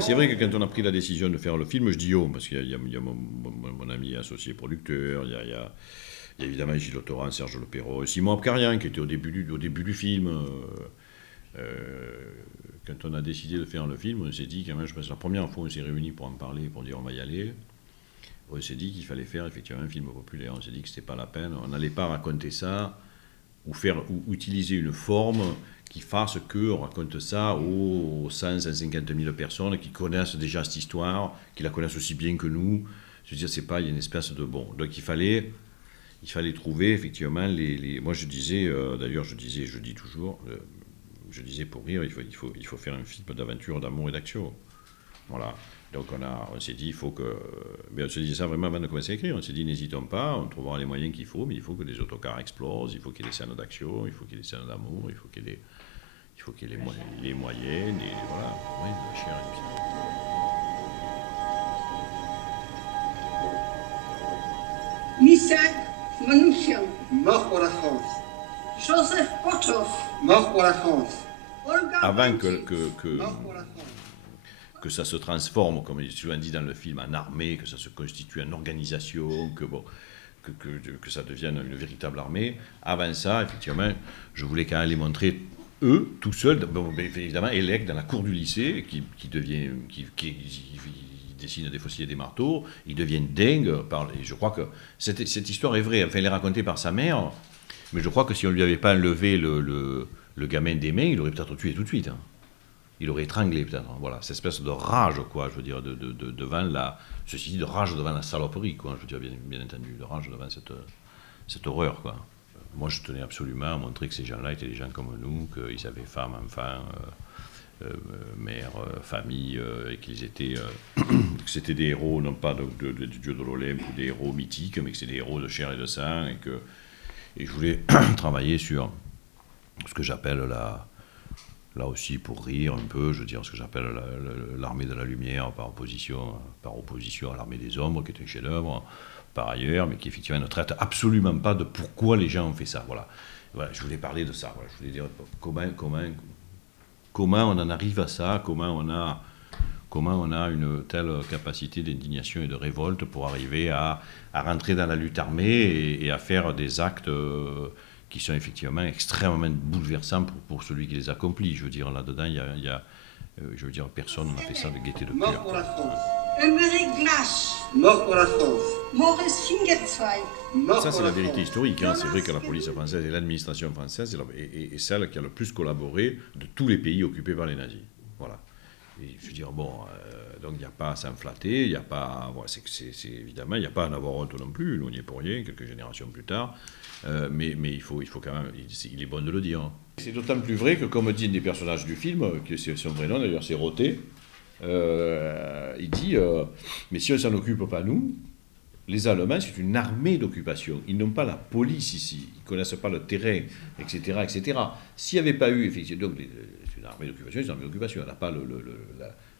C'est vrai que quand on a pris la décision de faire le film, je dis « oh », parce qu'il y a mon ami associé producteur, il y a évidemment Gilles Autoran, Serge Lepéro, et Simon Abkarian, qui était au début du film. Quand on a décidé de faire le film, on s'est dit, quand même, je pense que la première fois on s'est réunis pour en parler, pour dire on va y aller, on s'est dit qu'il fallait faire effectivement un film populaire. On s'est dit que c'était pas la peine, on n'allait pas raconter ça, ou utiliser une forme qui fasse qu'on raconte ça aux 150 000 personnes qui connaissent déjà cette histoire, qui la connaissent aussi bien que nous. Je veux dire, c'est pas, il y a une espèce de bon. Donc il fallait trouver effectivement moi je disais, d'ailleurs je dis toujours, je disais pour rire, il faut faire un film d'aventure, d'amour et d'action. Voilà. Donc on s'est dit, il faut que... Mais on se disait ça vraiment avant de commencer à écrire. On s'est dit, n'hésitons pas, on trouvera les moyens qu'il faut, mais il faut que les autocars explosent, il faut qu'il y ait des scènes d'action, il faut qu'il y ait des scènes d'amour, il faut qu'il y ait les moyens, voilà, oui, de la chair et du sang. Misak Manouchian. Mort pour la France. Joseph Potchoff. Mort pour la France. Avant que ça se transforme, comme il est souvent dit dans le film, en armée, que ça se constitue en organisation, que ça devienne une véritable armée. Avant ça, effectivement, je voulais quand même les montrer, eux, tout seuls, bon, évidemment, Elec dans la cour du lycée, qui dessine des faucilles et des marteaux, ils deviennent dingues. Et je crois que cette histoire est vraie. Enfin, elle est racontée par sa mère, mais je crois que si on ne lui avait pas enlevé le gamin des mains, il aurait peut-être tué tout de suite. Hein. Il aurait étranglé peut-être, voilà, cette espèce de rage, quoi, je veux dire, ceci dit, de rage devant la saloperie, quoi, je veux dire, bien entendu, de rage devant cette horreur, quoi. Moi, je tenais absolument à montrer que ces gens-là étaient des gens comme nous, qu'ils avaient femmes, enfants, mère, famille, et qu'ils étaient, que c'était des héros, non pas du dieu de l'Olympe ou des héros mythiques, mais que c'est des héros de chair et de sang, et je voulais travailler sur ce que j'appelle là aussi pour rire un peu, je veux dire ce que j'appelle l'armée de la lumière par opposition à l'armée des ombres, qui est un chef-d'œuvre par ailleurs, mais qui effectivement ne traite absolument pas de pourquoi les gens ont fait ça. Voilà, je voulais parler de ça. Voilà. Je voulais dire comment on en arrive à ça, comment on a une telle capacité d'indignation et de révolte pour arriver à rentrer dans la lutte armée et à faire des actes qui sont effectivement extrêmement bouleversants pour celui qui les accomplit. Je veux dire, là-dedans, je veux dire, personne n'a fait ça de gaieté de cœur. Mort pour la France. Émeric Glass. Mort pour la France. Maurice Fingerzweig. Mort Ça, pour c'est la la vérité France. historique. Hein. C'est vrai que la police française et l'administration française est celle qui a le plus collaboré de tous les pays occupés par les nazis. Voilà. Et je veux dire, bon, donc il n'y a pas à s'en flatter, il n'y a pas, voilà, évidemment, il n'y a pas à en avoir honte non plus, on n'y est pour rien, quelques générations plus tard, mais il faut quand même, il est bon de le dire. C'est d'autant plus vrai que, comme dit un des personnages du film, que c'est son vrai nom d'ailleurs, c'est Roté, il dit, mais si on ne s'en occupe pas nous, les Allemands, c'est une armée d'occupation. Ils n'ont pas la police ici, ils ne connaissent pas le terrain, etc. etc. S'il n'y avait pas eu, effectivement, donc, c'est une armée d'occupation, c'est une armée d'occupation. Elle n'a pas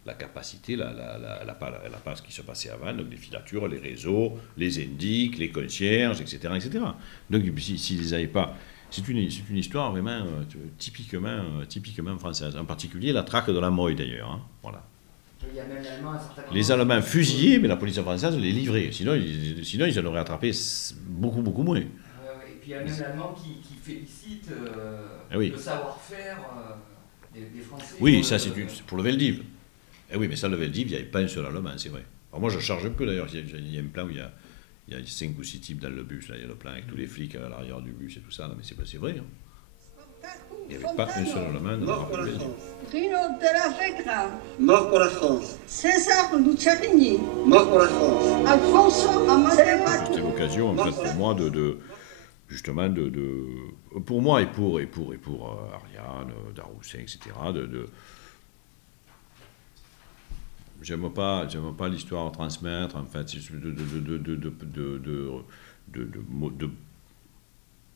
la capacité, elle n'a pas ce qui se passait avant, donc les filatures, les réseaux, les indiques, les concierges, etc. etc. Donc s'ils ne les avaient pas, c'est une histoire vraiment typiquement française. En particulier la traque de la Moye d'ailleurs. Hein, voilà. Il y a même les Allemands fusillés, mais la police française les livrait. Sinon ils en auraient attrapé beaucoup moins. Et puis il y a même l'Allemand qui félicite le savoir-faire des Français. Oui, ça c'est pour le Veldiv. Eh oui, mais ça, le Veldiv, il n'y avait pas un seul Allemand, c'est vrai. Alors moi, je charge un peu d'ailleurs. Il y a un plan où il y a 5 ou 6 types dans le bus. Là. Il y a le plan avec tous les flics à l'arrière du bus et tout ça. Là. Mais c'est vrai. Hein. Il n'y avait pas un seul Allemand dans Mort pour le la Veldiv. France. Rino de la Vegra. Mort pour la France. César Lucerini. Mort pour la France. Alfonso Amadeo. C'était l'occasion, en fait, pour moi, justement, pour moi et pour Ariane, Daroussin, etc., j'aime pas l'histoire à transmettre, en fait,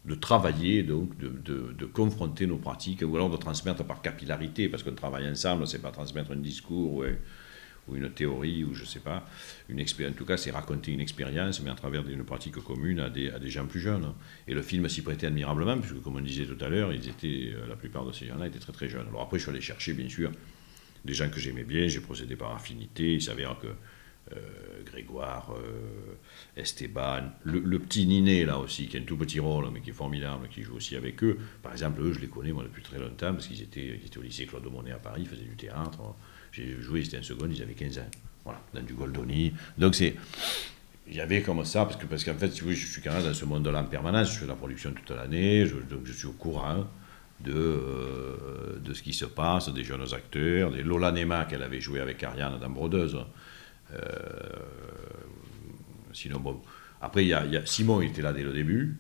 de travailler, donc, de confronter nos pratiques, ou alors de transmettre par capillarité, parce qu'on travaille ensemble, c'est pas transmettre un discours ou une théorie, ou je ne sais pas. En tout cas, c'est raconter une expérience, mais à travers une pratique commune à des gens plus jeunes. Et le film s'y prêtait admirablement, puisque comme on disait tout à l'heure, la plupart de ces gens-là étaient très très jeunes. Alors après, je suis allé chercher, bien sûr, des gens que j'aimais bien, j'ai procédé par affinité. Il s'avère que Grégoire, Esteban, le petit Ninet là aussi, qui a un tout petit rôle, mais qui est formidable, qui joue aussi avec eux. Par exemple, eux, je les connais moi depuis très longtemps, parce qu'ils étaient au lycée Claude Monet à Paris, ils faisaient du théâtre. J'ai joué, c'était un second, ils avaient 15 ans. Voilà, dans du Goldoni. Donc il y avait comme ça, parce qu'en fait, si vous voulez, je suis quand même dans ce monde-là en permanence, je fais de la production toute l'année, donc je suis au courant de ce qui se passe, des jeunes acteurs, des Lola Nema qu'elle avait joué avec Ariane dans Brodeuse. Sinon, bon. Après, Simon était là dès le début.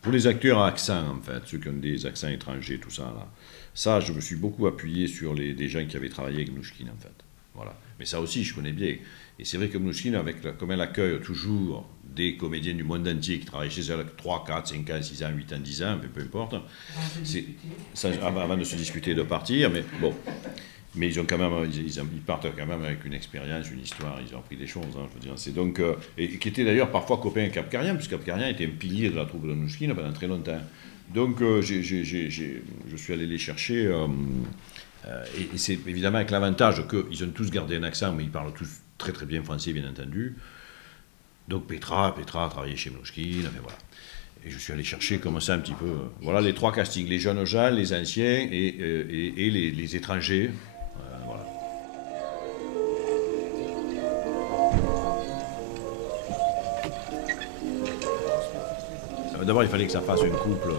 Pour les acteurs à accent, en fait, ceux qui ont des accents étrangers, tout ça, là, ça, je me suis beaucoup appuyé sur des gens qui avaient travaillé avec Mnouchkine, en fait. Voilà. Mais ça aussi, je connais bien. Et c'est vrai que Mnouchkine, comme elle accueille toujours des comédiens du monde entier qui travaillent chez elle 3, 4, 5 ans, 6 ans, 8 ans, 10 ans, peu importe. Avant de se discuter et de partir, mais bon. Mais ils partent quand même avec une expérience, une histoire, ils ont appris des choses, hein, je veux dire. C'est donc, et qui était d'ailleurs parfois copain avec Capcarien, puisque Capcarien était un pilier de la troupe de Mnouchkine pendant très longtemps. Donc je suis allé les chercher, et c'est évidemment avec l'avantage qu'ils ont tous gardé un accent, mais ils parlent tous très très bien français, bien entendu. Donc Petra a travaillé chez Mnouchkine, enfin, voilà. Et je suis allé chercher comme ça un petit peu, voilà les 3 castings, les jeunes gens, les anciens et les étrangers. Voilà. D'abord, il fallait que ça fasse un couple.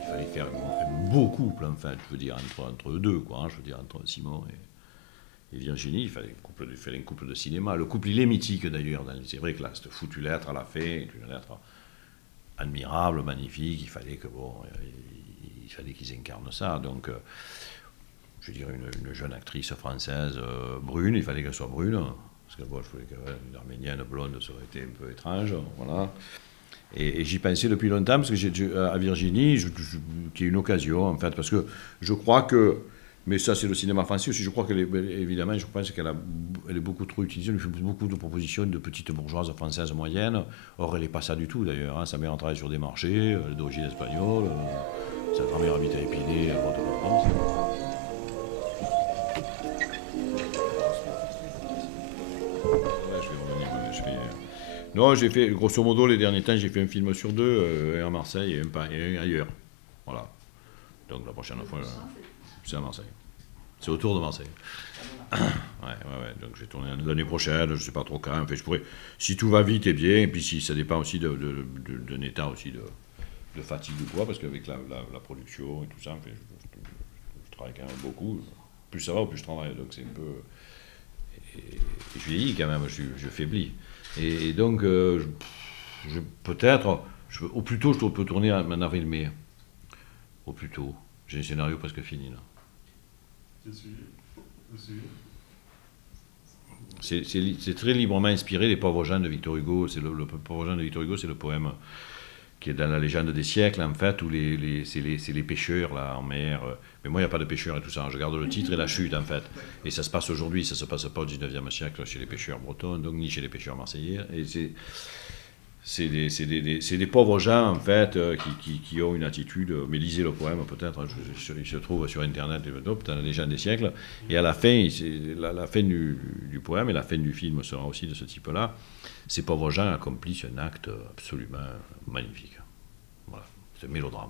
Il fallait faire un beau couple, enfin, je veux dire, entre eux deux, quoi. Hein, je veux dire, entre Simon et Virginie, il fallait un couple de cinéma. Le couple, il est mythique d'ailleurs. C'est vrai que là, cette foutue lettre à la fin, une lettre admirable, magnifique. Il fallait qu'ils incarnent ça. Donc, je veux dire, une jeune actrice française brune, il fallait qu'elle soit brune, parce que bon, je trouvais qu'une arménienne blonde, ça aurait été un peu étrange, voilà. Et j'y pensais depuis longtemps, parce que à Virginie, qui est une occasion, en fait, parce que je crois que, mais ça c'est le cinéma français aussi, je crois évidemment, je pense qu'elle est beaucoup trop utilisée, elle fait beaucoup de propositions de petites bourgeoises françaises moyennes, or elle n'est pas ça du tout d'ailleurs, hein. Sa mère travaille sur des marchés, elle est d'origine espagnole, sa grand-mère habite à Épinay, à Port-de-France. Non, j'ai fait, grosso modo, les derniers temps, j'ai fait un film sur 2, un à Marseille et un ailleurs. Voilà. Donc la prochaine fois, c'est à Marseille. C'est autour de Marseille. Ouais. Donc je vais tourner l'année prochaine, je ne sais pas trop quand. Enfin, je pourrais, si tout va vite et bien, et puis si ça dépend aussi d'un état aussi de fatigue ou quoi, parce qu'avec la production et tout ça, enfin, je travaille quand même beaucoup. Plus ça va, plus je travaille. Donc c'est un peu... Et je vieillis quand même, je faiblis. Et donc, peut-être, au plus tôt, je peux tourner en avril-mai. Au plus tôt. J'ai un scénario presque fini, là. C'est très librement inspiré des Pauvres gens de Victor Hugo. Le Pauvres gens de Victor Hugo, c'est le poème qui est dans la légende des siècles, en fait, où c'est les pêcheurs, là, en mer. Mais moi, il n'y a pas de pêcheurs et tout ça. Je regarde le titre et la chute, en fait. Et ça se passe aujourd'hui, ça ne se passe pas au 19e siècle chez les pêcheurs bretons, donc ni chez les pêcheurs marseillais. Et c'est des pauvres gens, en fait, qui ont une attitude... Mais lisez le poème, peut-être. Il se trouve sur Internet, dans la légende des siècles. Et à la fin, la fin du poème et la fin du film sera aussi de ce type-là. Ces pauvres gens accomplissent un acte absolument magnifique. Voilà, c'est un mélodrame.